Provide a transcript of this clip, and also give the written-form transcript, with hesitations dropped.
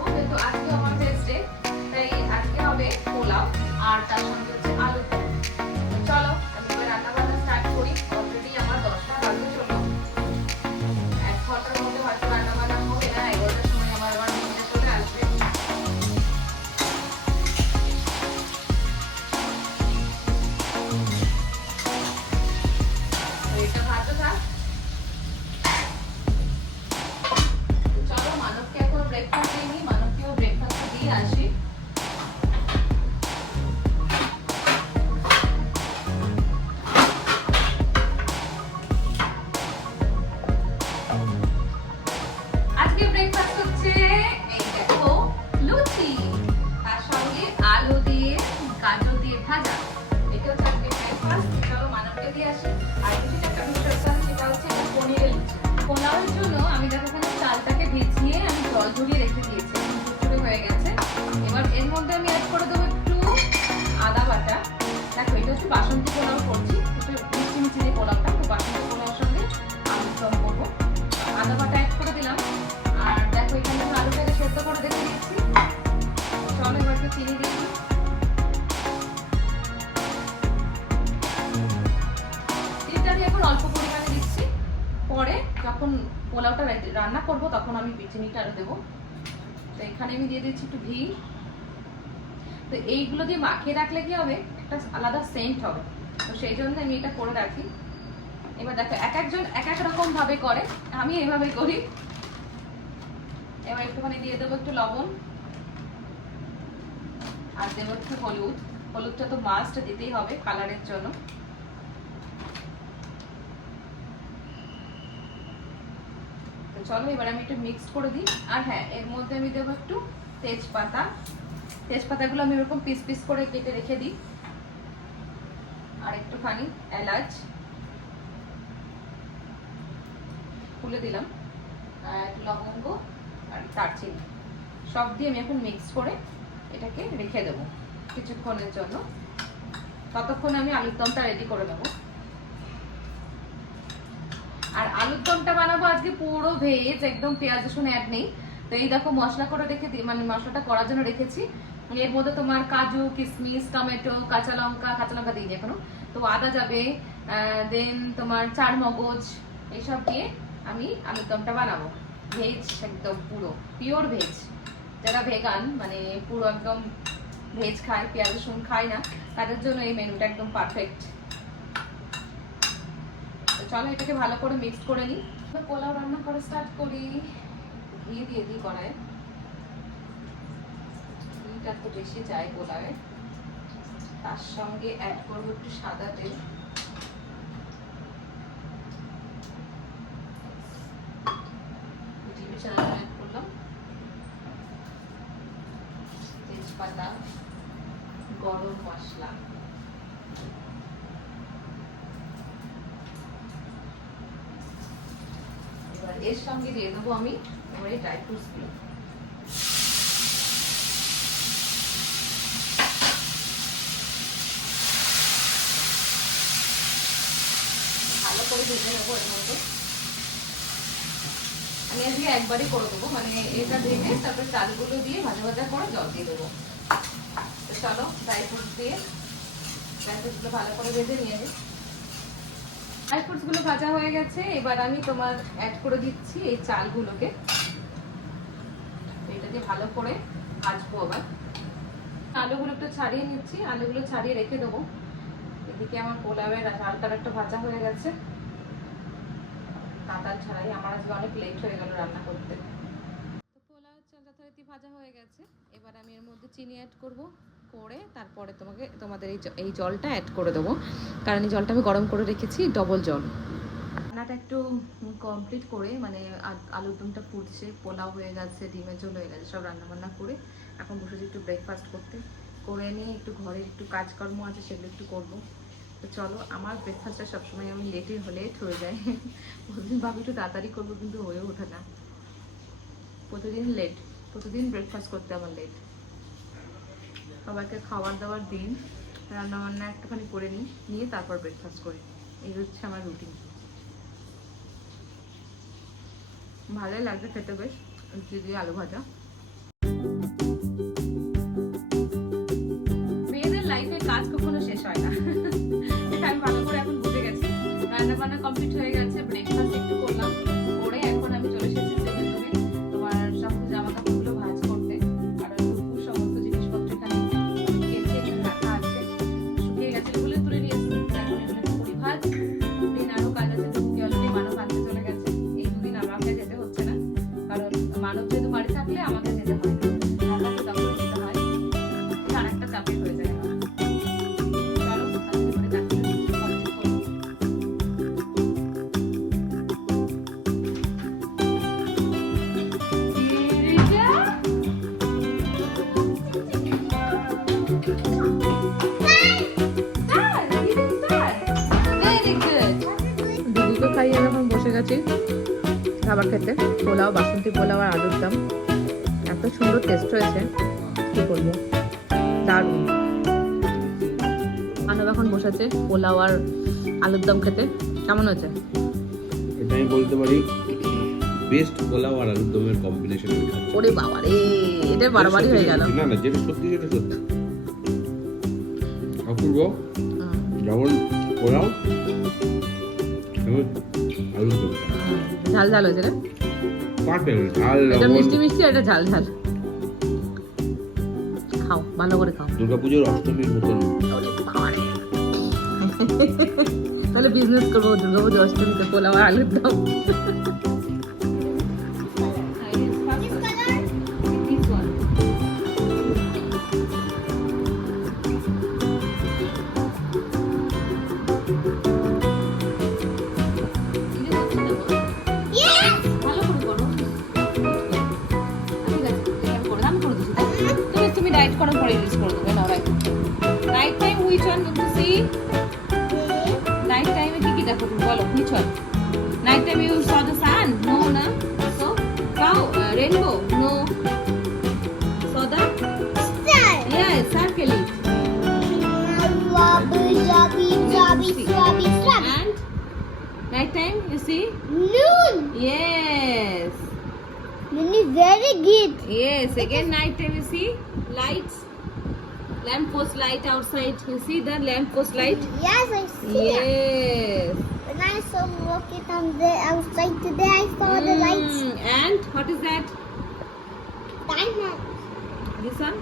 করবো, কিন্তু আজকে আমার ভেজ ডে, তাই আজকে হবে পোলাও আর তার সঙ্গে হচ্ছে আলু দম। চলো আমি এবার রান্না বান্না স্টার্ট করি। অলরেডি আমার 10টা বাজে, চলো 1 ঘন্টার মধ্যে হয়তো রান্না বান্না হবে না, 11টার সময় আমার আবার মেয়েটা চলে আসবে। এটা ভাজতে থাক। চলো মানবকে এখন ব্রেকফাস্ট দিই, মানবকেও ব্রেকফাস্ট দিয়ে আসি। আজকে ব্রেকফাস্ট হচ্ছে এই দেখো লুচি, তার সঙ্গে আলু দিয়ে গাজর দিয়ে ভাজা। এটা হচ্ছে আজকে ব্রেকফাস্ট। চলো মানবকে দিয়ে আসি। আর লুচিটা একটা বিষয় আছে, সেটা হচ্ছে একটা পনিরের লুচি। পোলাওয়ের জন্য আমি দেখো এখানে চালটাকে ভিজিয়ে আমি জল ঝরিয়ে রেখে দিয়েছি, ঝুরঝুরে হয়ে গেছে। এবার এর মধ্যে আমি অ্যাড করে দেবো একটু আদা বাটা। দেখো এটা হচ্ছে বাসন্তী পোলাও করছি, একটু মিষ্টি মিষ্টি যে পোলাওটা, তো বাসন্তী পোলাওর সঙ্গে আলুর দম করবো। আদা বাটা অ্যাড করে দিলাম। আর দেখো এখানে আমি আলুটাকে সেদ্ধ করে রেখে দিয়েছি। চলো এবার একটু চিনি দিয়ে দিই। চিনিটা আমি এখন অল্প পরিমাণে দিচ্ছি, পরে যখন পোলাওটা রান্না করব তখন আমি চিনিটা আরো দেবো। তো এখানে আমি দিয়ে দিচ্ছি একটু ঘি। তো এইগুলো দিয়ে মাখিয়ে রাখলে কি হবে, একটা আলাদা সেন্ট হবে, তো সেই জন্য আমি এটা করে রাখি। এবার দেখো এক একজন এক এক রকম ভাবে করে, আমি এভাবে করি। এবার একটুখানি দিয়ে দেবো একটু লবণ, আর দেবো একটু হলুদ। হলুদটা তো মাস্ট দিতেই হবে কালারের জন্য। তো চলো এবার আমি একটু মিক্স করে দিই। আর হ্যাঁ, এর মধ্যে আমি দেবো একটু তেজপাতা। তেজপাতাগুলো আমি এরকম পিস পিস করে কেটে রেখে দিই। আর একটুখানি এলাচ খুলে দিলাম, আর লবঙ্গ আর দারচিনি সব দিয়ে আমি এখন মিক্স করে এটাকে রেখে দেবো কিছুক্ষণের জন্য। ততক্ষণ আমি আলুর দমটা রেডি করে নেবো। আর আলুর দমটা বানাবো আজকে পুরো ভেজ, একদম পেঁয়াজ রসুন অ্যাড নেই। তো এই দেখো মশলা করে রেখে দিই, মানে মশলাটা করার জন্য রেখেছি। এর মধ্যে তোমার কাজু, কিশমিশ, টমেটো, কাঁচা লঙ্কা দিইনি এখনো, তো আদা যাবে, দেন তোমার চার মগজ, এইসব দিয়ে আমি আলুর দমটা বানাবো। ভেজ, একদম পুরো পিওর ভেজ। যারা ভেগান, মানে পুরো একদম ভেজ খায়, পেঁয়াজ রসুন খায় না, তাদের জন্য এই মেনুটা একদম পারফেক্ট। চলো এটাকে ভালো করে মিক্স করে নিই। পোলাও রান্না করা স্টার্ট করি। ঘি দিয়ে দিই কড়াইয়ে, ঘিটা তো বেশি যায় পোলাওয়ে। তার সঙ্গে অ্যাড করবো একটু সাদা তেল। অ্যাড করলাম তেজপাতা, গরম মশলা, এবার এর সঙ্গে দিয়ে দেবো আমি এবারে ড্রাই ফ্রুটস গুলো। ভালো করে ভেজে নেবো। এর মধ্যে আমি আজকে একবারই করে দেবো, মানে এটা ভেজে তারপরে চালগুলো দিয়ে ভাজা ভাজা করে জল দিয়ে দেবো। তো চলো ড্রাই ফ্রুটস দিয়ে ড্রাই ফ্রুটস গুলো ভালো করে ভেজে নিয়ে যাই। ড্রাই ফ্রুটস গুলো ভাজা হয়ে গেছে, এবার আমি তোমার অ্যাড করে দিচ্ছি এই চালগুলোকে। এটাকে ভালো করে ভাজবো। আবার আলুগুলো একটু ছাড়িয়ে নিচ্ছি, আলুগুলো ছাড়িয়ে রেখে দেবো। এদিকে আমার পোলাওয়ের চালটা একটা ভাজা হয়ে গেছে, তাতাল ছাড়াই। আমার আজকে অনেক লেট হয়ে গেল রান্না করতে। তো পোলাওয়ের চাল যথারীতি ভাজা হয়ে গেছে, এবার আমি এর মধ্যে চিনি অ্যাড করব, করে তারপরে তোমাদের এই জলটা অ্যাড করে দেবো, কারণ এই জলটা আমি গরম করে রেখেছি, ডবল জল। রান্নাটা একটু কমপ্লিট করে, মানে আলুর দমটা ফুটছে, পোলাও হয়ে গেছে, ডিমের ঝোল হয়ে গেছে, সব রান্না বান্না করে এখন বসেছি একটু ব্রেকফাস্ট করতে। করে নিয়ে একটু ঘরের একটু কাজকর্ম আছে, সেগুলো একটু করবো। তো চলো, আমার ব্রেকফাস্টটা সবসময় আমি লেট হয়ে যায়। প্রতিদিন ভাবি একটু তাড়াতাড়ি করবো, কিন্তু হয়ে ওঠে না। প্রতিদিন লেট, প্রতিদিন ব্রেকফাস্ট করতে আমার লেট। সবাইকে খাবার দাবার দিন, রান্নাবান্না একটুখানি করে নিয়ে তারপর ব্রেকফাস্ট করি। এই হচ্ছে আমার রুটিন। ভালোই লাগছে খেতে বেশ, লুচি দিয়ে আলু ভাজা। কাজ কখনো শেষ হয় না। এটা আমি ভালো করে এখন বুঝে গেছি। রান্না বান্না কমপ্লিট হয়ে গেছে, ব্রেকফাস্ট একটু করলাম, করে এখন আমি চলে এসেছি টেবিল রুমে তোমার সমস্ত জামা কাপড়গুলো ভাঁজ করতে। আর দুপুর সমস্ত জিনিসপত্র এখানে কেচে রাখা আছে, শুকিয়ে গেছে বলে তুলে নিয়েছি। এখন এগুলো পুরি ভাজ, দিন আরো কাজ আছে। দুপুরে অলরেডি মানব আনতে চলে গেছে। এই দুদিন আমাকে যেতে হচ্ছে না, কারণ মানব যেহেতু বাড়ি থাকলে আমাকে যেতে হয় না, আমাকে তখন যেতে হয়, এটা আরেকটা চাপের হয়ে যায়। চলো আজকে করে কাজগুলো কমপ্লিট করবো। দিদিকে খাইয়ে এখন বসে গেছি খাবার খেতে। পোলাও, বাসন্তী পোলাও আর আলুর দম, এত সুন্দর টেস্ট হয়েছে, কি বলবো, দারুণ। মানব এখন বসেছে পোলাও আর আলুর দম খেতে। কেমন হয়েছে? এটা আমি বলতে পারি বেস্ট পোলাও আর আলুর দমের কম্বিনেশন। ওরে বাবা রে, এটা বারবারই হয়ে গেল। না না, যেটা সত্যি সেটা সত্যি। অপূর্ব। যেমন পোলাও এবং আলুর দম ঝাল ঝাল হয়েছে রে, পারফেক্ট। ঝাল, এটা লবণ। মিষ্টি মিষ্টি, এটা ঝাল ঝাল। খাও, ভালো করে খাও। দুর্গাপুজোর অষ্টমীর মতন। ওরে বাবা রে। তাহলে বিজনেস করবো দুর্গাপুজো অষ্টমীতে পোলাও আর আলুর দম। তুমি ডায়েট করার পরে রিলিজ করে দেবে না? Night time which one to see? Night টাইমে কি কি দেখো তুমি বলো, which one? Night time you saw the sun? No, না? So, cow, rainbow? No. Saw the? Star. Yes, circle it. Wobble, jobby, jobby, jobby, jobby. And night time you see? Noon. Yes. Noon is very good. Yes, again night time you see? Lights. Lamp post light outside. You see the lamp post light? Yes, I see it. Yes. When I saw walking on the outside today, I saw the lights. And what is that? Diamond. This one?